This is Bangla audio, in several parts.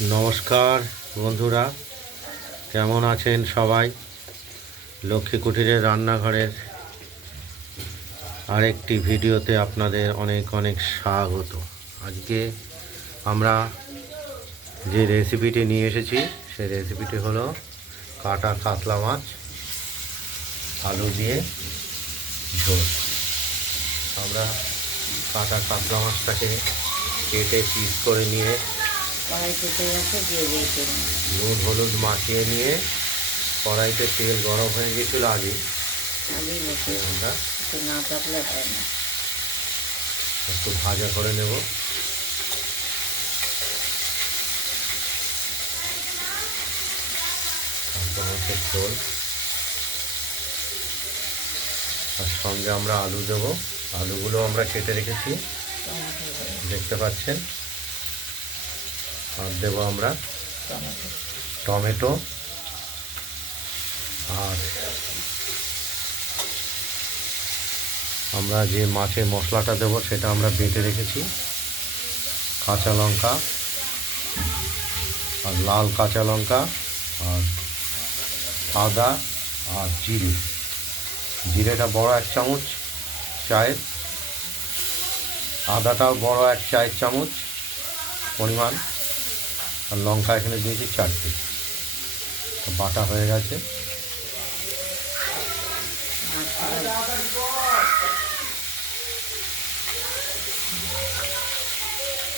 নমস্কার বন্ধুরা, কেমন আছেন সবাই? লক্ষ্মী কুটিরের রান্নাঘরের আরেকটি ভিডিওতে আপনাদের অনেক অনেক স্বাগত। আজকে আমরা যে রেসিপিটি নিয়ে এসেছি সেই রেসিপিটি হলো কাটা কাতলা মাছ আলু দিয়ে ঝোল। আমরা কাটা কাতলা মাছটাকে কেটে পিস করে নিয়ে নুন হলুদ মাখিয়ে নিয়ে কড়াইতে তেল গরম হয়ে গেছিল আগে আমরা একটু ভাজা করে নেব। মাছের ঝোল আর সঙ্গে আমরা আলু দেবো। আলুগুলো আমরা কেটে রেখেছি, দেখতে পাচ্ছেন। আর দেবো আমরা টমেটো আর আমরা যে মাছের মশলাটা দেবো সেটা আমরা বেটে রেখেছি। কাঁচা লঙ্কা আর লাল কাঁচা লঙ্কা আর আদা আর জিরেটা বড় 1 চামচ চায়ের, আদাটাও বড় 1 চায়ের চামচ পরিমাণ, আর লঙ্কা এখানে দিয়েছি 4টে। তো বাটা হয়ে গেছে।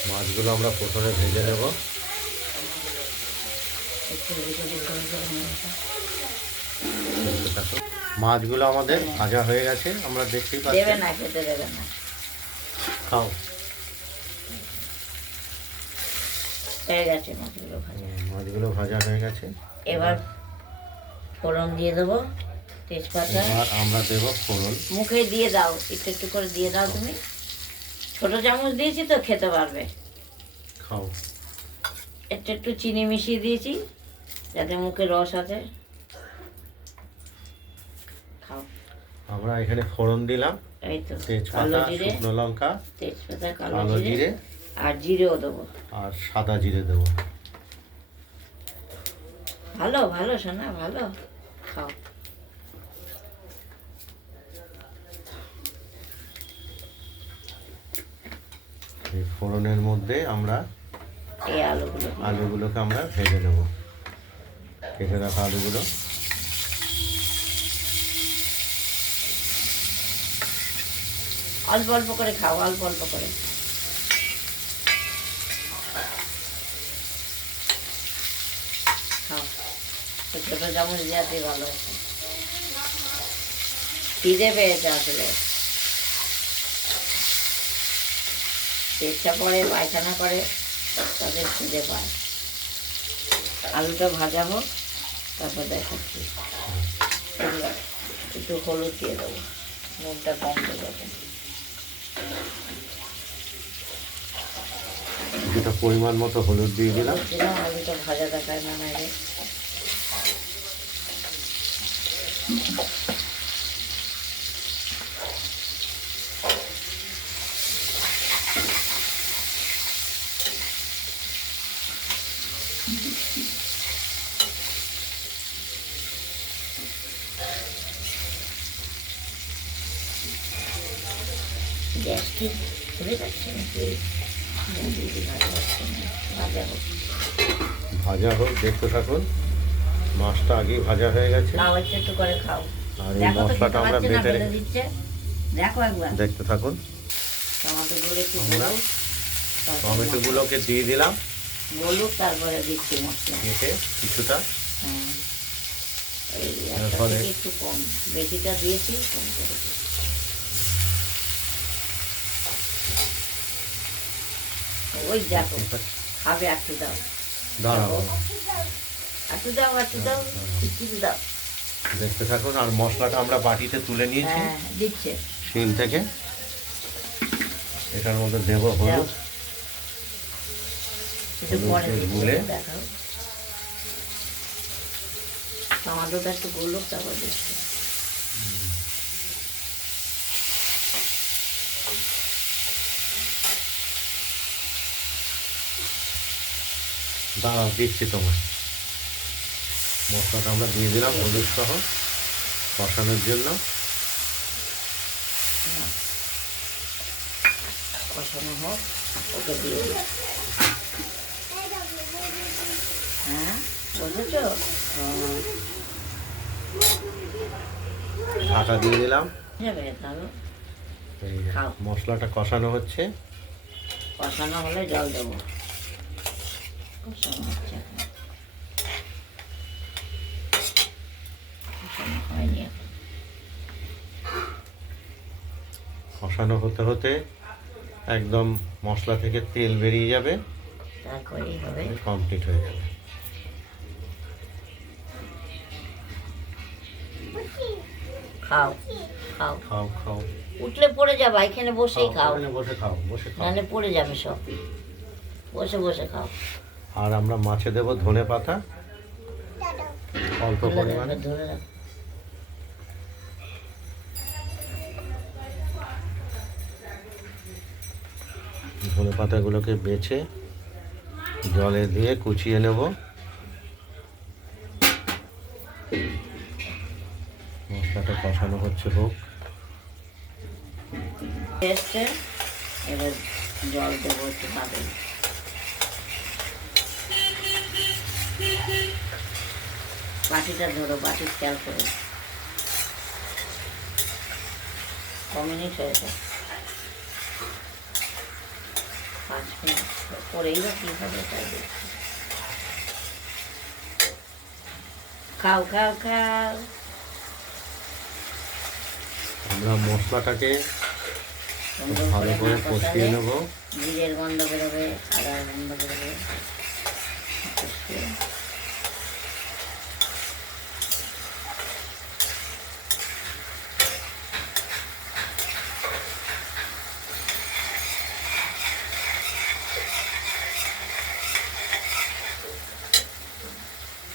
মাছগুলো আমরা প্রথমে ভেজে নেব। মাছগুলো আমাদের ভাজা হয়ে গেছে, আমরা দেখতেই পাচ্ছি। খাও, মাছগুলো ভাজা হয়ে গেছে। এবার ফোড়ন দিয়ে দেবো, তেজপাতা। আর আমরা দেবো ফোড়ন। মুখে দিয়ে দাও, একটু একটু করে দিয়ে দাও। তুমি ছোট চামচ দিয়েছি তো, খেতে পারবে। খাও। একটু একটু চিনি মিশিয়ে দিয়েছি যাতে মুখে রস আছে। খাও। আমরা এখানে ফোড়ন দিলাম, এই তো তেজপাতা, শুকনো লঙ্কা, তেজপাতা, কালো জিরে আর জিরেও দেবো, আর সাদা জিরে দেবো। ভালো ভালো শোনা, ভালো। খাও। এই ফোড়নের মধ্যে আমরা এই আলুগুলোকে আমরা ভেজে নেব। কেটে রাখা আলুগুলো অল্প অল্প করে খাও, অল্প অল্প করে। খাও, ছোট চামচ দেওয়াতে ভালো আছে। খিদে পেয়েছে আসলে। পেটটা পড়ে, পায়খানা করে, তাদের খিদে পায়। আলুটা ভাজা হোক, তারপর দেখাচ্ছি। একটু হলুদ দিয়ে দেবো, নুনটা কম দেবো। কিছুটা পরিমাণ মতো হলুদ দিয়ে দিলাম। আলুটা ভাজা দেখায় না রে। গ্যাস কি ধরে যাচ্ছে নাকি? ভাজা হোক, দেখতে থাকুন। মাছটা আগেই ভাজা হয়ে গেছে। একটু করে খাও। আর এই মশলাটা আমরা বেটে দিচ্ছে, দেখো একবার। দেখতে থাকুন। আমরা টমেটোগুলোকে দিয়ে দিলাম, বলুক, তারপরে দিচ্ছি মশলা কেটে কিছুটা। একটু কম, বেশিটা দিয়েছি, কম করে। ওই দেখো, খাবে, একটু দাও। দাঁড়াও, একটু দাও, একটু দাও, কিছু দাও। দেখতে থাকুন। আর মশলাটা আমরা বাটিতে তুলে নিয়েছি দিচ্ছে শিল থেকে। এটার মধ্যে দেবো হলুদ, গুলে টমাটোটা একটু গলুক, তারপর দিচ্ছি। দাঁড়াও দিচ্ছি তোমার। মশলাটা আমরা দিয়ে দিলাম হলুদ সহ কষানোর জন্য। কষানো হোক, ওকে দিয়ে দিই। হ্যাঁ বুঝেছো? ঢাকা দিয়ে দিলাম। যাবে তাহলে এই যে খাও। মশলাটা কষানো হচ্ছে। কষানো হলে জল দেবো। কষানো হচ্ছে এখন। কষানো হয়নি এখন। কষানো হতে হতে একদম মশলা থেকে তেল বেরিয়ে যাবে, তারপরেই হবে। কমপ্লিট হয়ে যাবে। খাও খাও, খাও খাও উঠলে পড়ে যাবে, এখানে বসেই খাও, এখানে বসে খাও, বসে খাও। নাহলে পড়ে যাবে সব। বসে বসে খাও। আর আমরা মাছে দেবো ধনে পাতা অল্প পরিমাণে। ধরে রাখ। ধনে পাতাগুলোকে বেছে জলে দিয়ে কুচিয়ে নেব। মশলাটা কষানো হচ্ছে হোক। এসছে, এবার জল দেবো একটু ভাবে। বাটিটা ধরো, বাটির খেয়াল করে। ক মিনিট হয়েছে? 5 মিনিট। পরেই বা কী হবে তাই দেখছি। খাও খাও খাও। আমরা মশলাটাকে সুন্দর ভালো করে না কষিয়ে কষালে নেব। জিরের গন্ধ বেরোবে, আদার গন্ধ বেরোবে। কষিয়ে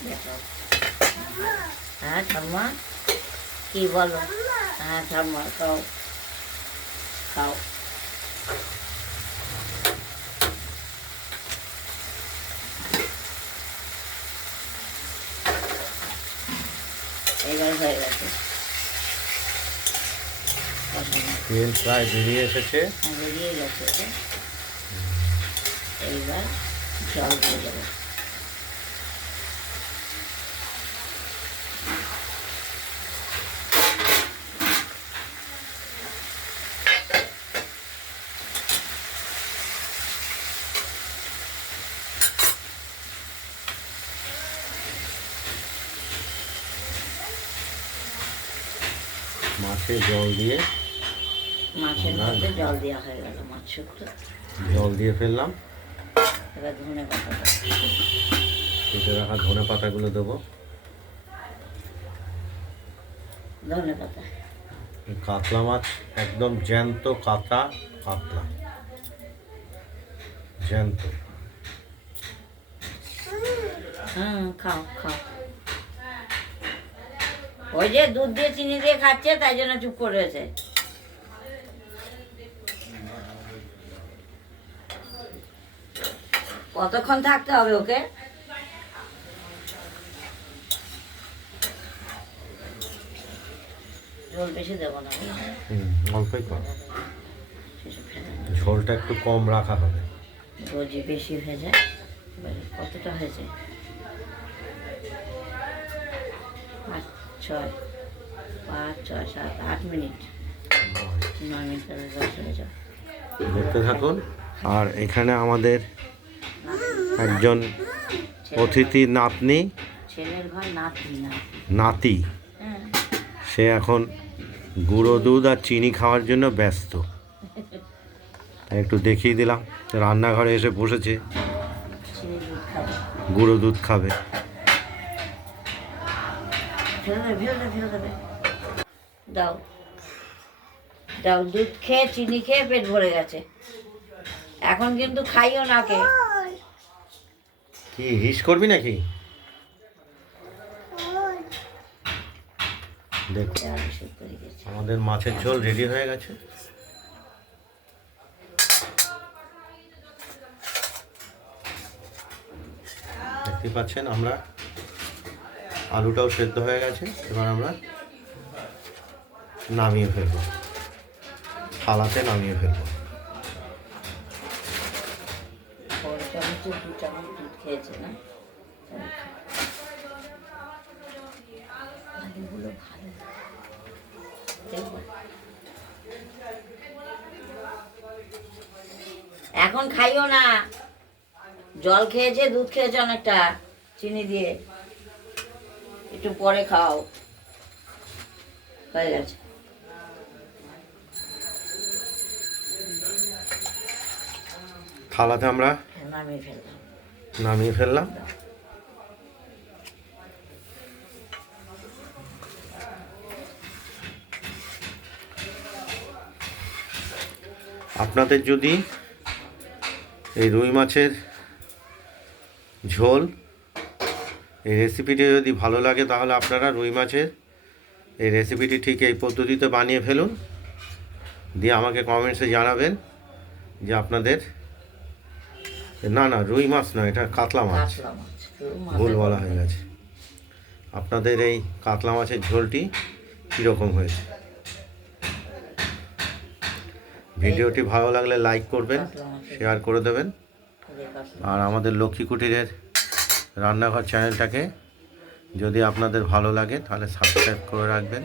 দেখো। হ্যাঁ ঠাম্মা, কি বলো? হ্যাঁ ঠাম্মা, খাও খাও। এবার হয়ে গেছে কষানো। তেল প্রায় বেরিয়ে এসেছে। বেরিয়ে গেছে এটা। এইবার জল দিয়ে দেবো। মাছে জল দিয়ে মাছের মধ্যে জল দেওয়া হয়ে গেল, মাছ শুক্তো। জল দিয়ে ফেললাম। এবার ধনে পাতা দেবো। কেটে রাখা ধনে পাতাগুলো দেবো। ধনে পাতা। এই কাতলা মাছ একদম জ্যান্ত কাতলা, কাতলা জ্যান্ত। খাও খাও। ওই যে দুধ দিয়ে চিনি দিয়ে খাচ্ছে, তাই জন্য চুপ করে রয়েছে। কতক্ষণ থাকতে হবে ওকে? জল বেশি দেবো না, অল্পই কম, সেসব ফেলে ঝোলটা একটু কম রাখা হবে। রোজই বেশি হয়ে যায়। এবারে কতটা হয়েছে? 5, 6, 5, 6, 7, 8 মিনিট। 9 মিনিট তাহলে 10 হয়ে যাবে। দেখতে থাকুন। আর এখানে আমাদের একজন অতিথি নাতনি, ছেলের ঘর নাতি না। নাতি, হ্যাঁ। সে এখন গুঁড়ো দুধ আর চিনি খাওয়ার জন্য ব্যস্ত। তাই একটু দেখিয়ে দিলাম। রান্নাঘরে এসে বসেছে, চিনি দুধ খাবে। গুঁড়ো দুধ খাবে। ফেলে দেবে, ফেলে দেবে, ফেলে দেবে। দাও দাও, দুধ খেয়ে চিনি খেয়ে পেট ভরে গেছে। এখন কিন্তু খাইও না কে। কি হিস করবি নাকি? দেখ, আমাদের মাছের ঝোল রেডি হয়ে গেছে। দেখতে পাচ্ছেন আমরা আলুটাও সেদ্ধ হয়ে গেছে। এবার আমরা নামিয়ে ফেলবো, থালাতে নামিয়ে ফেলবো। বড় চামচে 2 চামচ দুধ খেয়েছে না? আলুগুলো ভালো দেখবো। এখন খাইও না, জল খেয়েছে, দুধ খেয়েছে অনেকটা চিনি দিয়ে, একটু পরে খাও, হয়ে গেছে। থালাতে আমরা নামিয়ে ফেললাম। নামিয়ে ফেললাম। আপনাদের যদি এই রুই মাছের ঝোল এই রেসিপিটি যদি ভালো লাগে, তাহলে আপনারা রুই মাছের এই রেসিপিটি ঠিক এই পদ্ধতিতে বানিয়ে ফেলুন, দিয়ে আমাকে কমেন্টসে জানাবেন যে আপনাদের, না না রুই মাছ নয়, এটা কাতলা মাছ, কাতলা মাছ, ভুল বলা হয়ে গেছে। আপনাদের এই কাতলা মাছের ঝোলটি কীরকম হয়েছে? ভিডিওটি ভালো লাগলে লাইক করবেন, শেয়ার করে দেবেন, আর আমাদের লক্ষ্মী কুটিরের রান্নাঘর চ্যানেলটাকে যদি আপনাদের ভালো লাগে তাহলে সাবস্ক্রাইব করে রাখবেন,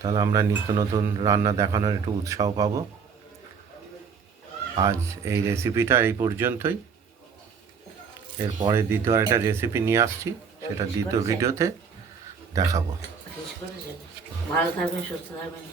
তাহলে আমরা নিত্য নতুন রান্না দেখানোর একটু উৎসাহ পাবো। আজ এই রেসিপিটা এই পর্যন্তই। এরপরে দ্বিতীয় একটা রেসিপি নিয়ে আসছি, সেটা দ্বিতীয় ভিডিওতে দেখাবো। ভালো থাকবেন, সুস্থ থাকবেন।